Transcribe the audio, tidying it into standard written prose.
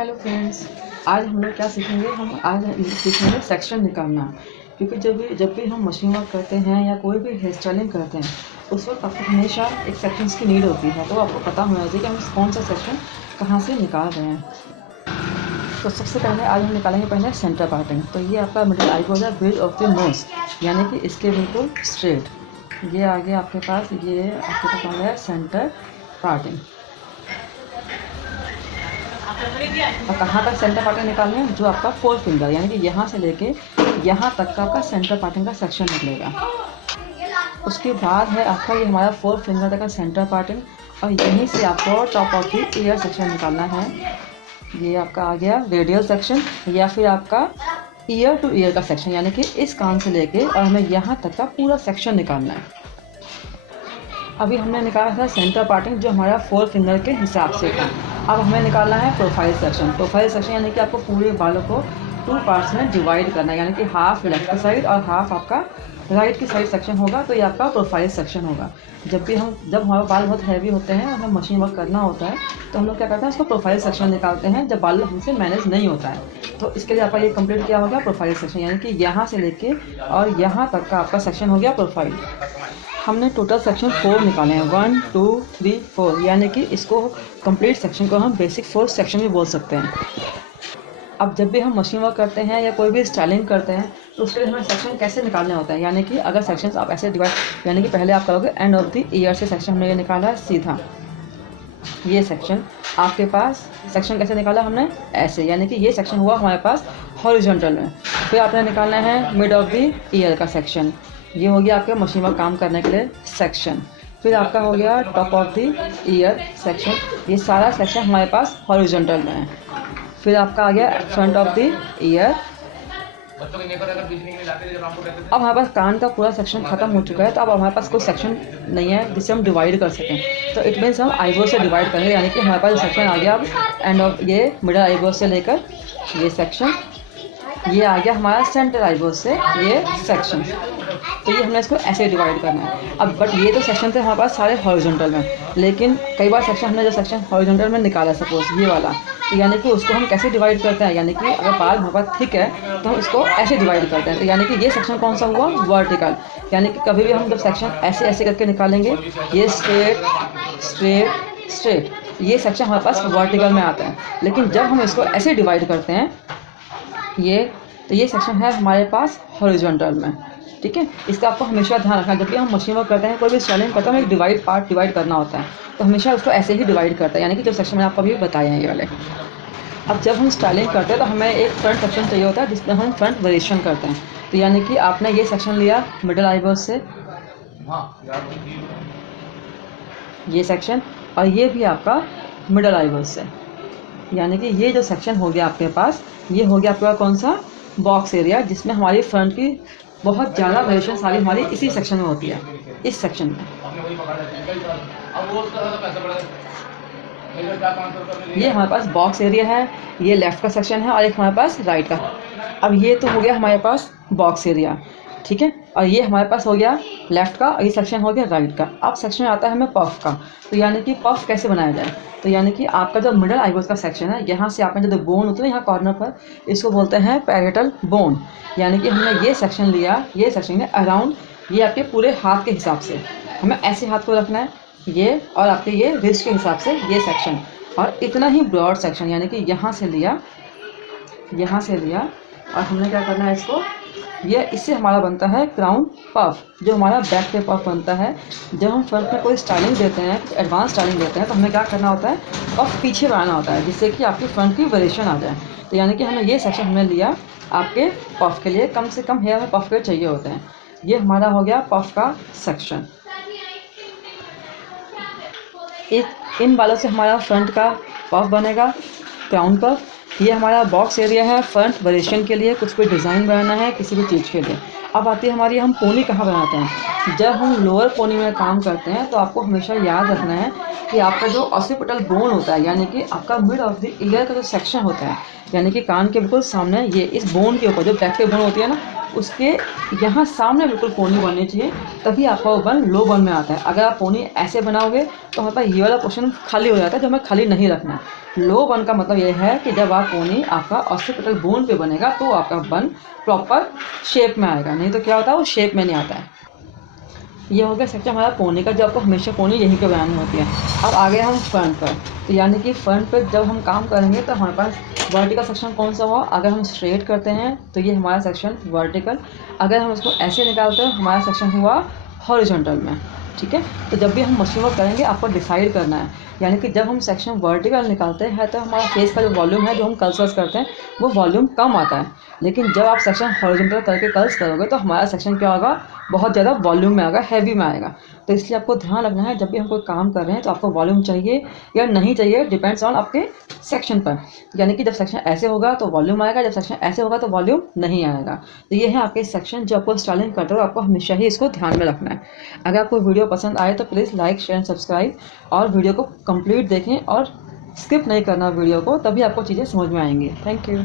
Hello friends, आज हम लोग क्या सीखेंगे। आज सीखेंगे सेक्शन निकालना। क्योंकि जब भी हम मशीन वर्क करते हैं या कोई भी हेयर स्टाइलिंग करते हैं, उस वक्त आपको हमेशा एक सेक्शंस की नीड होती है। तो आपको पता होना चाहिए कि हम कौन सा सेक्शन कहाँ से निकाल रहे हैं। तो सबसे पहले आज हम निकालेंगे पहले सेंटर पार्टिंग। तो ये आपका मिडिल आईब्रोज है, ब्रिज ऑफ द नोज, यानी कि इसके बिल्कुल स्ट्रेट। ये आगे आपके पास आ गया सेंटर पार्टिंग। और कहाँ तक सेंटर पार्टिंग निकालना है? जो आपका 4 फिंगर, यानी कि यहाँ से लेके यहाँ तक का आपका सेंटर पार्टिंग का सेक्शन निकलेगा। उसके बाद है आपका ये हमारा 4 फिंगर तक का सेंटर पार्टिंग, और यहीं से आपको top of the year section निकालना है। ये आपका आ गया रेडियल सेक्शन, या फिर आपका ईयर टू ईयर का सेक्शन, यानी कि इस कान से लेके और हमें यहाँ तक का पूरा सेक्शन निकालना है। अभी हमने निकाला था सेंटर पार्टिंग, जो हमारा 4 फिंगर के हिसाब से था। अब हमें निकालना है प्रोफाइल सेक्शन। प्रोफाइल सेक्शन यानी कि आपको पूरे बालों को 2 पार्ट्स में डिवाइड करना है, यानी कि हाफ लेफ्ट की साइड और हाफ आपका राइट की साइड सेक्शन होगा। तो ये आपका प्रोफाइल सेक्शन होगा। जब हमारे बाल बहुत हैवी होते हैं और हमें मशीन वर्क करना होता है, तो हम लोग क्या करते हैं, उसको प्रोफाइल सेक्शन निकालते हैं जब बाल हमसे मैनेज नहीं होता है। तो इसके लिए आपका ये कंप्लीट क्या हो गया, प्रोफाइल सेक्शन, यानी कि यहाँ से लेके और यहाँ तक का आपका सेक्शन हो गया प्रोफाइल। हमने टोटल सेक्शन 4 निकाले हैं, 1 2 3 4, यानी कि इसको कंप्लीट सेक्शन को हम बेसिक 4 सेक्शन भी बोल सकते हैं। अब जब भी हम मशीन वर्क करते हैं या कोई भी स्टाइलिंग करते हैं, तो उसके लिए हमें सेक्शन कैसे निकालने होता है। यानी कि अगर सेक्शंस आप ऐसे डिवाइड, यानी कि पहले आप करोगे एंड ऑफ द ईयर से सेक्शन हमने ये निकाला है सीधा, ये सेक्शन आपके पास सेक्शन कैसे निकाला हमने, ऐसे, यानी कि ये सेक्शन हुआ हमारे पास हॉरिजॉन्टल में। फिर आपने निकालना है मिड ऑफ द ईयर का सेक्शन, ये हो गया आपके मशीन वर्क काम करने के लिए सेक्शन। फिर आपका हो गया top of the year section, ये सारा सेक्शन हमारे पास हॉरिजॉन्टल में है। फिर आपका आ गया फ्रंट ऑफ द ईयर। अब हमारे पास कान का पूरा सेक्शन खत्म हो चुका है, तो अब हमारे पास कोई सेक्शन नहीं है जिससे हम डिवाइड कर सकें। तो इट मीन्स हम आईब्रो से डिवाइड करेंगे, यानी कि हमारे पास सेक्शन आ गया अब एंड ऑफ ये मिडल आईब्रो से लेकर ये सेक्शन, ये आ गया हमारा सेंटर आईब्रो से ये सेक्शन। तो ये हमने इसको ऐसे डिवाइड करना है। अब बट ये तो सेक्शन थे हमारे पास सारे हॉरिजॉन्टल में, लेकिन कई बार सेक्शन हमने जो सेक्शन हॉरिजॉन्टल में निकाला, सपोज ये वाला, तो यानी कि उसको हम कैसे डिवाइड करते हैं, यानी कि अगर बाल हमारे पास थिक है तो हम इसको ऐसे डिवाइड करते हैं। तो यानी कि ये सेक्शन कौन सा हुआ, वर्टिकल, यानी कि कभी भी हम जब सेक्शन ऐसे ऐसे करके निकालेंगे, ये स्ट्रेट स्ट्रेट स्ट्रेट, ये सेक्शन हमारे पास वर्टिकल में आता है। लेकिन जब हम इसको ऐसे डिवाइड करते हैं तो ये सेक्शन है हमारे पास हॉरिजॉन्टल में। ठीक है, इसका आपको हमेशा ध्यान रखना। जब भी हम मशीन वर्क करते हैं, कोई भी स्टाइलिंग करते हैं, हमें एक डिवाइड करना होता है, तो हमेशा उसको ऐसे ही डिवाइड करता है, यानी कि जो सेक्शन मैंने आपको अभी बताए हैं ये वाले। अब जब हम स्टाइलिंग करते हैं तो हमें एक फ्रंट सेक्शन चाहिए होता है जिसमें हम फ्रंट वेरिएशन करते हैं। तो यानी कि आपने ये सेक्शन लिया मिडल आईब्रो से, ये सेक्शन, और ये भी आपका मिडल आईब्रो से, यानी कि ये जो सेक्शन हो गया आपके पास, ये हो गया आपका कौन सा, बॉक्स एरिया, जिसमें हमारी फ्रंट की बहुत ज़्यादा वेरिएशन सारी हमारी इसी सेक्शन में होती है, इस सेक्शन में। ये हमारे पास बॉक्स एरिया है, ये लेफ़्ट का सेक्शन है और एक हमारे पास राइट का। अब ये तो हो गया हमारे पास बॉक्स एरिया, ठीक है, और ये हमारे पास हो गया लेफ़्ट का और ये सेक्शन हो गया राइट का। अब सेक्शन आता है हमें पफ का। तो यानी कि पफ कैसे बनाया जाए, तो यानी कि आपका जो मिडल आईब्रोज का सेक्शन है, यहाँ से आपने जो बोन होता है यहाँ कॉर्नर पर, इसको बोलते हैं पैरेटल बोन। यानी कि हमने ये सेक्शन लिया, ये सेक्शन है अराउंड, ये आपके पूरे हाथ के हिसाब से हमें ऐसे हाथ को रखना है, ये, और आपके ये रिस्ट के हिसाब से ये सेक्शन, और इतना ही ब्रॉड सेक्शन, यानी कि यहाँ से लिया और हमने क्या करना है इसको, ये इससे हमारा बनता है क्राउन पफ, जो हमारा बैक पे पफ बनता है। जब हम फ्रंट में कोई स्टाइलिंग देते हैं, कुछ एडवांस स्टाइलिंग देते हैं, तो हमें क्या करना होता है, पफ पीछे बनाना होता है, जिससे कि आपकी फ्रंट की वेरिएशन आ जाए। तो यानी कि हमें ये सेक्शन हमने लिया आपके पफ के लिए, कम से कम हेयर में पफ के चाहिए होते हैं। ये हमारा हो गया पफ का सेक्शन। इन बालों से हमारा फ्रंट का पफ बनेगा, क्राउन पफ। ये हमारा बॉक्स एरिया है फ्रंट वेरिएशन के लिए, कुछ भी डिज़ाइन बनाना है किसी भी चीज़ के लिए। अब आती है हमारी, हम पोनी कहाँ बनाते हैं। जब हम लोअर पोनी में काम करते हैं तो आपको हमेशा याद रखना है कि आपका जो ऑसिपिटल बोन होता है, यानी कि आपका मिड ऑफ द ईयर का जो सेक्शन होता है, यानी कि कान के बिल्कुल सामने, ये इस बोन के ऊपर जो बैक पे बोन होती है ना, उसके यहाँ सामने बिल्कुल पोनी बननी चाहिए, तभी आपका वो बन लो बन में आता है। अगर आप पोनी ऐसे बनाओगे तो हमारे पास ये वाला पोर्शन खाली हो जाता है, जो हमें खाली नहीं रखना है। लो बन का मतलब ये है कि जब आप पोनी आपका ऑसिपिटल बोन पे बनेगा तो आपका बन प्रॉपर शेप में आएगा, नहीं तो क्या होता है वो शेप में नहीं आता है। ये हो गया सेक्शन हमारा पोनी का, जो आपको हमेशा पोनी यहीं पे बनानी होती है। अब आगे हम फ्रंट पर, तो यानी कि फ्रंट पे जब हम काम करेंगे तो हमारे पास वर्टिकल सेक्शन कौन सा हुआ। अगर हम स्ट्रेट करते हैं तो ये हमारा सेक्शन वर्टिकल, अगर हम इसको ऐसे निकालते हैं हमारा सेक्शन हुआ हॉरिजॉन्टल में, ठीक है। तो जब भी हम मशीन वर्क करेंगे आपको डिसाइड करना है, यानी कि जब हम सेक्शन वर्टिकल निकालते हैं तो हमारा फेस का जो वॉल्यूम है, जो हम कर्ल्स करते हैं, वो वॉल्यूम कम आता है। लेकिन जब आप सेक्शन हॉरिजॉन्टल करके कर्ल्स करोगे तो हमारा सेक्शन क्या होगा, बहुत ज़्यादा वॉल्यूम में आएगा, हैवी में आएगा। तो इसलिए आपको ध्यान रखना है, जब भी हम कोई काम कर रहे हैं तो आपको वॉल्यूम चाहिए या नहीं चाहिए, डिपेंड्स ऑन आपके सेक्शन पर। यानी कि जब सेक्शन ऐसे होगा तो वॉल्यूम आएगा, जब सेक्शन ऐसे होगा तो वॉल्यूम नहीं आएगा। तो ये है आपके सेक्शन जो आपको स्टाइलिंग करते हो, आपको हमेशा ही इसको ध्यान में रखना है। अगर आपको वीडियो पसंद आए तो please like share and subscribe, और वीडियो को कंप्लीट देखें और स्किप नहीं करना वीडियो को, तभी आपको चीज़ें समझ में आएंगी। Thank you.